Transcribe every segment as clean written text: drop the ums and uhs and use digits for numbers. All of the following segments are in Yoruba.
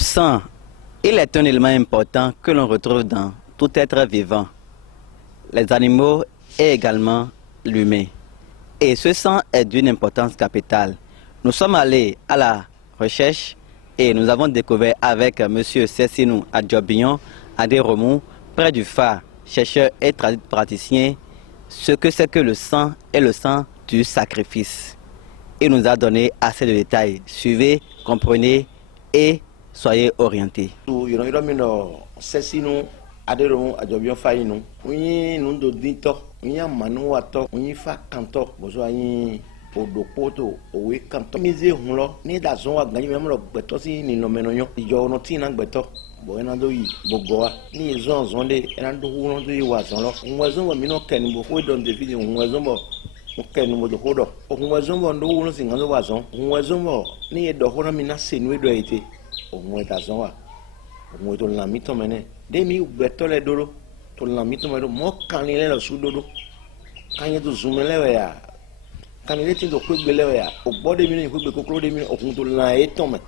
sang, il est un élément important que l'on retrouve dans tout être vivant, les animaux et également l'humain. Et ce sang est d'une importance capitale. Nous sommes allés à la recherche et nous avons découvert avec M. Cessinou Adjobignon, Adéromou, près du phare, chercheur et praticien, ce que c'est que le sang et le sang du sacrifice. Il nous a donné assez de détails. Suivez, comprenez et soyez orientés. Cessinou Adéromou Adjobignon Fayinou, oui, nous dodito, oui, manouato, oui, fa canto, besoin Podopoto, oui, canto, misé hunlo, ni d'azon à gagner même le beto si ni nomenonyo, yo no tina beto, boenando yi, bogoa, ni zon zonde, enando huno do yi wazon, unwazon wa mino kenbo, we don de vidi, unwazon bo, kenbo do hodo, unwazon bo ndo huno singando wazon, unwazon bo, ni e do hono mina senwe do ete, unwe d'azon wa, unwe to la mito mene, de mi beto le dolo, to la mito mene, mo kanile lo su dodo, kanye to zumele ya. Quand il était au bord de minutes, il faut que les gens aient été tombés.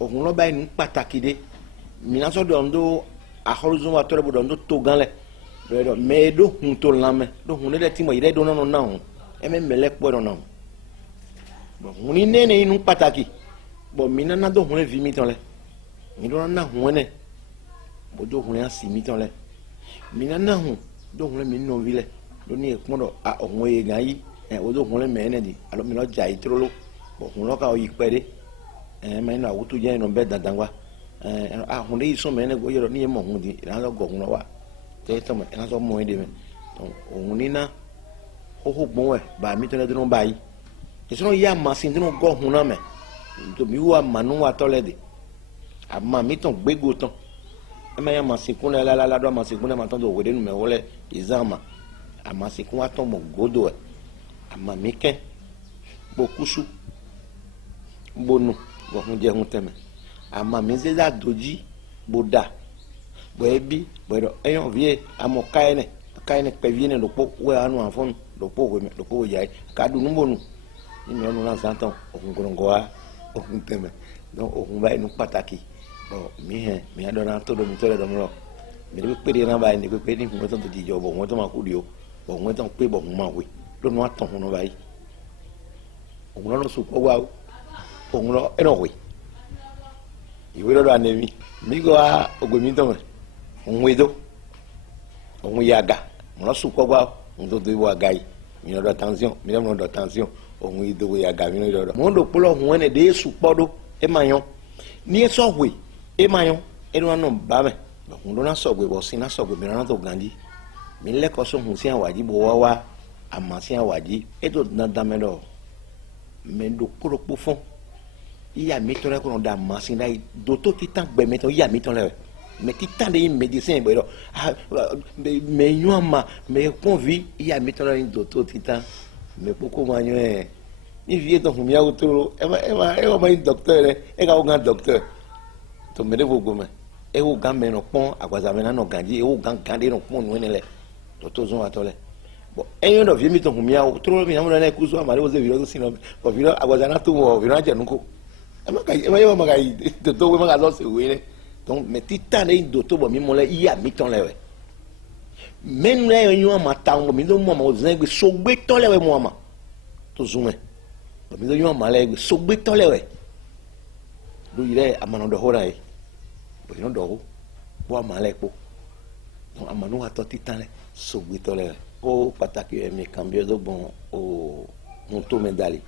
Au fond, il y a une pataki de Minaso Dondo, à Horizon Water, Dondo Togale, mais d'où on tourne la main. Donc, on est des timos, il est donné non non. Et même les poids non. Bon, on est né une pataki. Bon, Minana do on est vimiton là. Minana on est. Bon, do on est assis miton là. Minana on, do on est minon ville. Doni est comment à on est gagné. Odo hunle mene di alo mino jai trolo bo hunlo ka oyipede me na wutu je no be dadangwa hunle iso mene go yoro ni mo hundi na lo go hunlo wa te to me na so mo inde me to hunina ho bon ba mi to le do bai iso no ya masin do go hunna me to mi wa manu wa to le de ama mi ton gbego ton me ya masin kun la do masin kun ma ton do wede nu me wole izama amasin kun wa ton mo godo Amamike, Bokushu, Bonu, Bohunde Hunteme, Amamizeda Doji, Boda, Boebi, Bodo, Ayon Vie, Amokaine, Kaine Pevine, le pot, où est un enfant, le pot, Yai, Kadu Numbonu, il n'y a pas d'antan, Okungongoa, Ohunteme, donc Ohumba nous pataki. Bon, mi a donné un tour de mutuelle de mon mais le pédé n'a pas été pédé pour mettre de job, bon, moi, ton coudio, bon, moi, ton peu, bon, moi, oui. Don't want to know why. Onlo super wow. Onlo anyway. You will not enemy. Migo a ogumito. Onwedo. Onwiyaga. Onlo super wow. Ondo do wa guy. Mi no attention. Mi no do attention. Onwido yaga mi no do. Mondo polo huene de supodo e mayon. Ni so we e mayon. E no no ba me. Ondo na so we bo sina so we mi na to gandi. Mi le ko so hun si awaji bo wa Amasia Wadi, et d'autres d'Amelo. Mais le pour fond, il y a mis ton là qu'on a massé là, d'autres qui t'ont bien il y a mis ton là. Mais qui t'ont des médecins, mais nous, mais convie, il y a mis ton là, d'autres qui t'ont. Mais pourquoi moi, il vient dans le mien autour, elle va un docteur, elle va un docteur. Tu me dis, vous gommez. Et vous gagnez nos ponts, à quoi ça vient nos gandis, et vous gagnez nos ponts, nous, les. D'autres ont attelé. Bon, et on a vu ton mia, trop bien, on a un coup sur ma rose, viro, sinon, au village, à Guadanato, au village, à Nuko. Donc, mais titan est d'auto, mais mon lait, il y a mis ton lait. Même là, il y a ma tango, mais non, moi, aux aigles, sauvé ton lait, moi, tout zoomé. Mais il y a ma lègue, sauvé ton lait. D'où il est à Manon de Horaï. Vous n'en d'eau, bois ma lègue. Donc, à Manon, à ton titan, sauvé ton lait. O pataki me cambio do bon o monto medali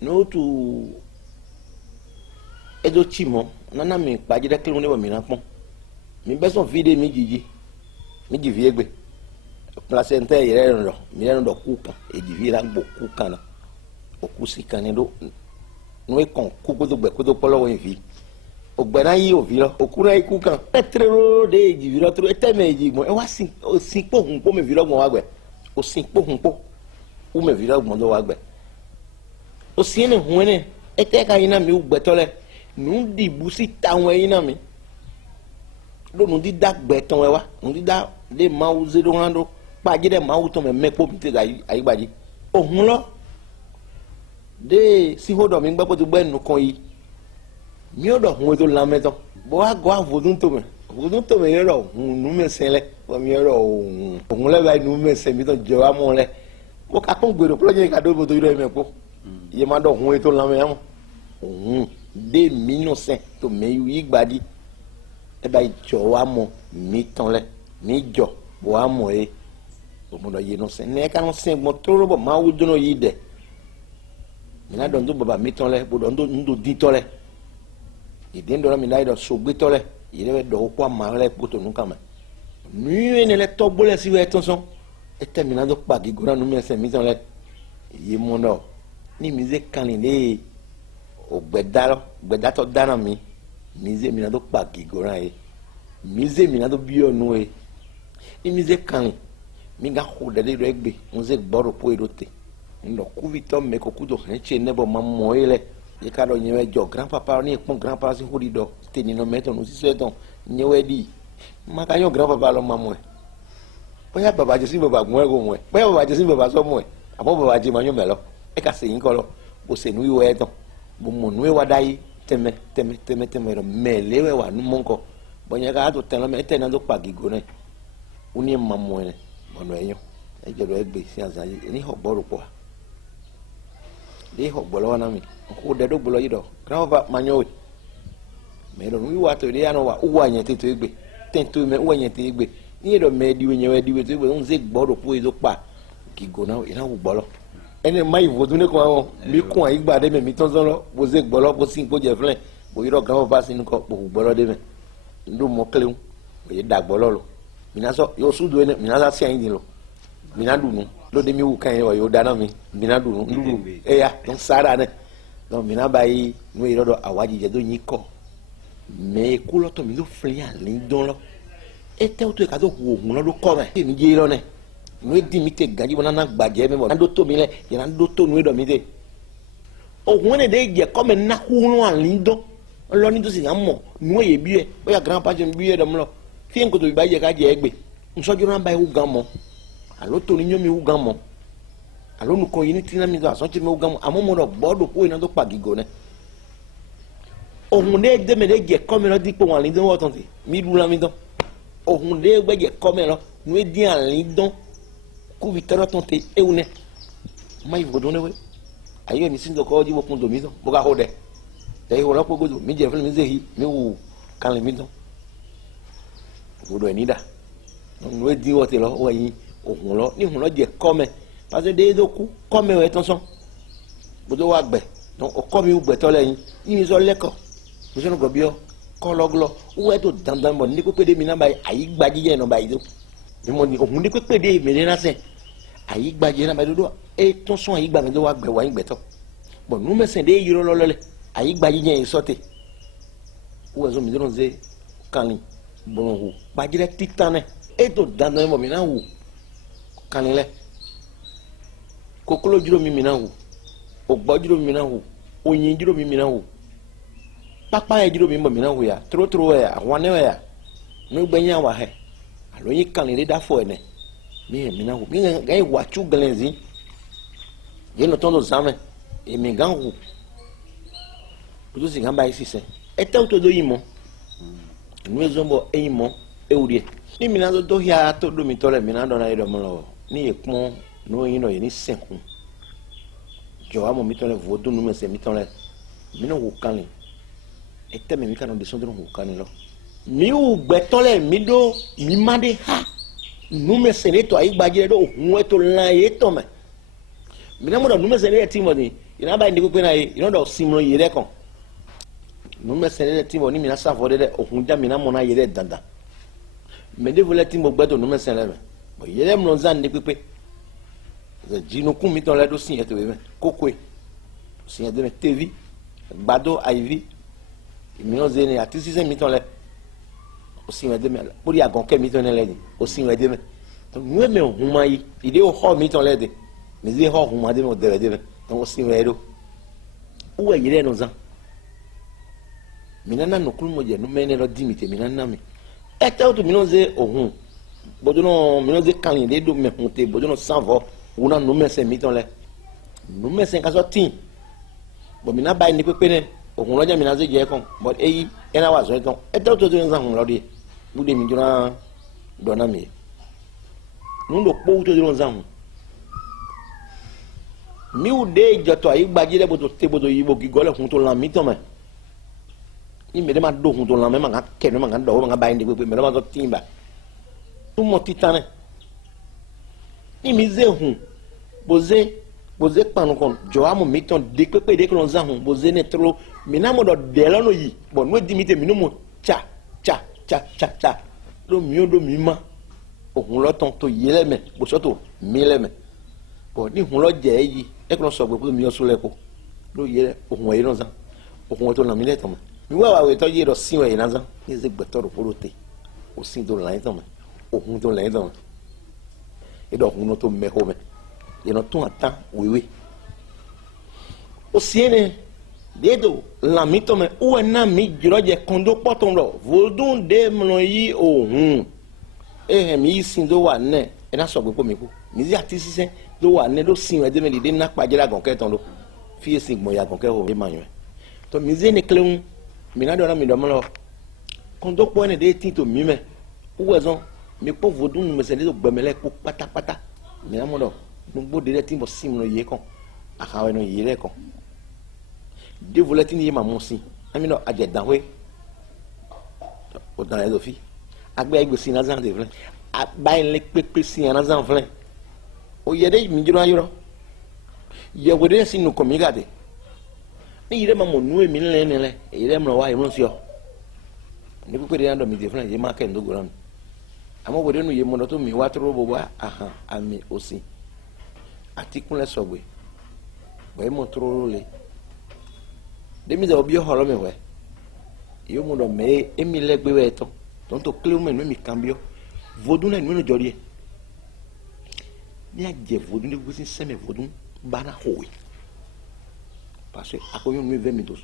no tu edo timo nana mi paji da kele mo mi na pon mi beso vide mi jiji mi jivi egbe placenta ire ndo mi ndo do kuka e jivi ra gbo kuka na o kusi kan do no e kon kuko do gbe ko do polo won vi ogbena yi o vi lo okura iku kan etrero de jivi lo tro eteme ji mo e wa sin o sin po hun po me vi lo gbon wa gbe o sin po hun po o me vi lo gbon do wa gbe o sin ne hun ne ete ka yin na mi u gbe to le nu di bu si ta won yin na mi do nu di da gbe ton we wa nu di da de ma u ze do hando pa je de ma u to me po mi te ayi gbaji o hun lo de si ho do mi gbe po to gbe nu kan yi mi o do hun to la meto bo agwa vodun to me ro hun nu me sele bo mi ro hun le ba nu me se mi to jo amo le bo ka kon gbero plo je ka do bo to ro me po ye ma do hun to la me am hun de 1900 to me yi gbadi e ba jo amo mi ton le mi jo bo amo e o mo do ye no se ne ka no se mo to ro bo ma wu do no yi de mi na do ndo baba mi ton le bo do ndo di to le ìdí ń dọ́rọ́ mi láyé dọ̀ sọgbétọ́ lẹ̀ ìdí bẹ́ẹ̀ dọ̀ kó àmà lẹ̀ kótó nù kàmẹ́ nùyẹn ní lẹ tọ́gbó lẹ̀ sí wẹ́ tó sọ́n ẹ tẹ́ mi náà tó pàgì gòrán nù mí ẹsẹ̀ mi tán lẹ̀ yé mu náà ní mi zé kanlẹ̀ lé ògbẹ̀dátọ̀ dáná mi zé mi náà tó pàgì gòrán yẹ mi zé mi náà tó bí ọ̀nù yẹ ní mi zé kanlẹ̀ mi ká kó dẹ́dẹ́ rẹ̀ gbé mo zé gbọ́dọ̀ kó èdò tè ńlọ kúvitọ́ mi kó kútó hẹ́n tse nẹ́bọ̀ máa mọ̀ ẹ́ lẹ̀ ye ka do nyewe jo grand-papa ni pon grand-papa si hodi do teni no meto no si seton nyewe di maka yo grand-papa lo mamu e boya baba je si baba gun e go mu e boya baba je si baba so mu e abo baba je ma yo melo e ka se yin ko lo bo se nu yo eton bo mo nu e wa dai teme ro mele we wa nu monko boya ka to ten lo me ten na do pagigo ne uni mamu e bono eyo e je do egbe si azan ni ho boru po de ho bolo na mi ko de do bolo yido grava manyo me do mi wa to de ya no wa uwa yen te to egbe ten to me uwa yen te egbe ni do me di we to egbe un ze gboro po izo pa ki go na ina wo bolo ene mai vodu ne ko mi kun ai gba de me mi ton so lo bo ze gboro bo sin ko je flen bo yido grava ba sin ko bo gboro de me ndo mo kleun bo ye da gboro lo mi na so yo su do ene mi na sa si ayin lo mi na dunu lo de mi wu kan yo dana mi na dunu ndu e ya don sara ne donc mina bayi no iro do awaji je do nyiko me kulo to mi do flia lin don lo ete o to ka do wo hun lo do ko me mi je lo ne no di mi te gaji bona na gbaje me bo na do to mi le ya na do to no do mi te o hun ne de je ko me na hu no alin do lo ni to si amo no ye bi e o ya grand pa je bi e do mo lo fi en ko to bi baje ka je egbe nso jo na bayi wu gan mo alo to ni nyomi wu gan mo alo nu ko yini tina mi do aso ti mi ugam amomo do gbodo ko ina do pagigo ne ohun de de me de je ko mi lo di po wan lin do wotan ti mi lu la mi do ohun de gbe je ko mi lo nu e di an lin do ku vi tero ton te e une mai vodo ne we ayo ni sin do ko ji bo kun do mi do bo ga ho de e ho lo po godo mi je fun mi ze hi mi wu kan le mi do vodo e ni da nu e di wote lo wa yin ohun lo ni hun lo je ko me parce que des doku comme ouais attention bodo wa gbe donc o comme u gbe to leyin ni so leko mo se no gobio ko loglo u e to dandan mo ni ko pede mi na bai ayi gbaji je no bai do ni mo ni o mun ni ko pede mi na se ayi gbaji na bai do e to so ayi gba mi do wa gbe wa yin gbe to bo nu mesen de yiro lo le ayi gbaji je sote u e so mi do nze kanli bon hu gbaji le titane e to dandan mo mi na hu kanli le kokolo juro mi mina hu ogbo juro mi mina hu oyin juro mi mina hu papa e juro mi mo mina hu ya tro ya wane ya no gbenya wa he alo yin kan le da fo ene mi e mina hu mi ga wa chu glenzi ye no tondo zame e mi gan hu budu si gan ba isi se e te to do yimo nu ezombo e yimo e urie ni mina do ya to do mi tole mina do na ido mo lo ni e pon no yin no ye ni senkun jo amo mi tole vodo nu me se mi tole mi no wo kan le ete me mi kan de sondro wo kan lo mi u gbe tole mi do mi made ha nu me se le to ayi gbaje do hun e to lan ye to me mi na mo do nu me se le ti mo ni ina ba ndi pe na ye ina do simro ye re kan nu me se le ti mo ni mi na sa fo de ohun ja mi na mo na ye re dandan me de volet ti mo gbe to nu me se le me bo ye le mo zan ndi pe jino kun mi ton le do sin eto be kokwe sin eto me tv gbado iv mi no ze ni ati si se mi ton le o sin eto me pori agon ke mi ton le ni o sin eto me to nu me ohun ma yi ide o ho mi ton le de mi ze ho ohun ma de me o de me to o sin eto u e yire no zan mi na no kun mo je no me ne lo di mi te mi na mi eto to mi no ze ohun bodo no mi no ze kan le do me hun te bodo no sanvo una no me se mi ton le no me se ka so tin bo mi na ba ni pepe ne òun lọ́jà mi náà ṣe jẹ́ kàn but èyí ẹ̀ náà wà sọ ẹ̀ tán ẹ̀ tẹ́ tó tó ń sàn òun lọ́dẹ gbúdé mi jọra dọ̀nà mi nínú ló kpó tó ń sàn mi ò dé ìjọtọ̀ àyè gbajì dẹ́ bótó tẹ́ bótó yìí bó kí gọ́lẹ̀ kún tó lan mi tán mẹ́ ní mẹ́rẹ́ máa dó kún tó lan mẹ́ máa kẹ́ ní máa dọ̀wọ́ máa bá yín dé pé mẹ́rẹ́ máa tọ́ tí ń bá tó mọ̀ títà náà ní mi zé hùn bozé kpanu kɔn jɔ amu mi tɔn de kpekpe de kɔnɔ zan hun bozé ne toro mina mo dɔ dɛ lɔnà yi bɔn n'o di mi te minu mo tsa do mi o do mi ma ohun lɔ tɔn to yɛlɛ mɛ bosɔtò mi lɛ mɛ bɔn ni hun lɔ jɛ yi e kɔnɔ sɔgbɛ ko mi yɔ so lɛ ko do yɛlɛ ohun yɛ lɔ zan ohun to na mi lɛ tɔn mɛ mi wa wa wetɔ yi dɔ si wɛ yi na zan ne ze gbɛtɔ do kolo te o si to la yi tɔn mɛ ohun to la yi tɔn mɛ e dɔ ohun to mɛ ko mɛ yẹn tó àtàn wéwé o siene dedo lami tọmẹ uwe na mi jọjẹ kọndo pọtọn lọ vodun de mlọ yi ohun mi yi sin do wà nẹ ẹ na sọ gbogbo mi kú mi zi àti sísẹ do wà nẹ do sin ẹdẹ mẹlẹ de nakpa jẹrẹ agànkẹ tán do fiye sin gbọn ya agànkẹ o mi ma yọ ẹ tọ mi zi ni kílẹ̀ ń mi na dọ̀ na mi dọ̀ mọ́ lọ kọndo pọ̀ ẹni de ti to mi mẹ uwe zọn mi kpọ́ vodun mẹsẹ̀ de do gbẹmẹlẹ kó pátápátá mi na mọ́ dọ̀ nugbo de ti bɔ sim no yie kɔn akawe no yie kɔn de voleti ni ye ma mo si ami no adze danwe o dan edo fi agbe egbe si na zan de vle abain le pepe si na zan vle o ye de mi jiro ayoro ye wo de si no komiga de ni yire ma mo nu emi le ne le yire mo wa irun si o ni pepe de na do mi de vle ye ma ke ndo goran amo wo de no ye mo do to mi wa tro bo wa aha ami osi atikunle sɔgbe wòye mo trolo le demi zɛ obi xɔ lɔ me wɛ yewo mo dɔ mɛ emi lɛ gbe wɛ tɔ tɔntɔ kle mo enu mi kan biɔ vodun na enu dzɔ diɛ ni adze vodun de gosi sɛmɛ vodun bana hoe parce que akɔ yɔ nu vɛ mi to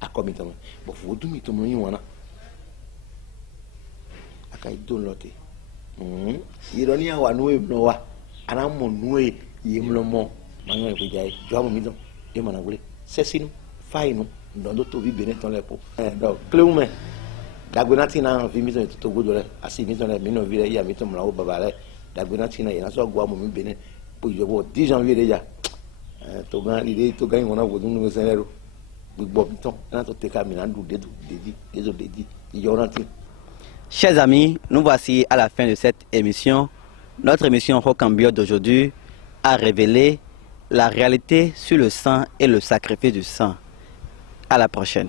akɔ mi tɔmɛ bɔn vodun mi tɔmɛ yin wana aka yi don lɔ te yirɔ ni awa nu ye nɔ wa ana mɔ nu ye yemlɔmɔ mayɔ ìpèjà yìí jọ àmọ mi dán yé mọ nàgbélé sẹsínú fáìnù ndọ̀ndó tóbi bẹ̀rẹ̀ tán lẹ̀ pọ̀ dọ̀ kílẹ̀wù mẹ́ dàgbénátì náà fi mi tán tó gbódò rẹ̀ àti mi tán lẹ̀ mí náà fi rẹ̀ yíyà mi tán mọ̀láwó bàbá rẹ̀ dàgbénátì náà yẹn sọ gbọ́ àmọ mi bẹ̀rẹ̀ pé ìjọba 10 janvier rẹ̀ yà tó gan ìdè tó gan ìwọ̀n náà wò nínú sẹ́lẹ̀ rẹ̀ gbígbọ́ mi tán náà tó tẹ̀ ká mi náà dùn dédì ìjọ náà ti. Chers amis, nous voici à la fin de cette émission. Notre émission Rocambio d'aujourd'hui a révélé la réalité sur le sang et le sacrifice du sang. À la prochaine.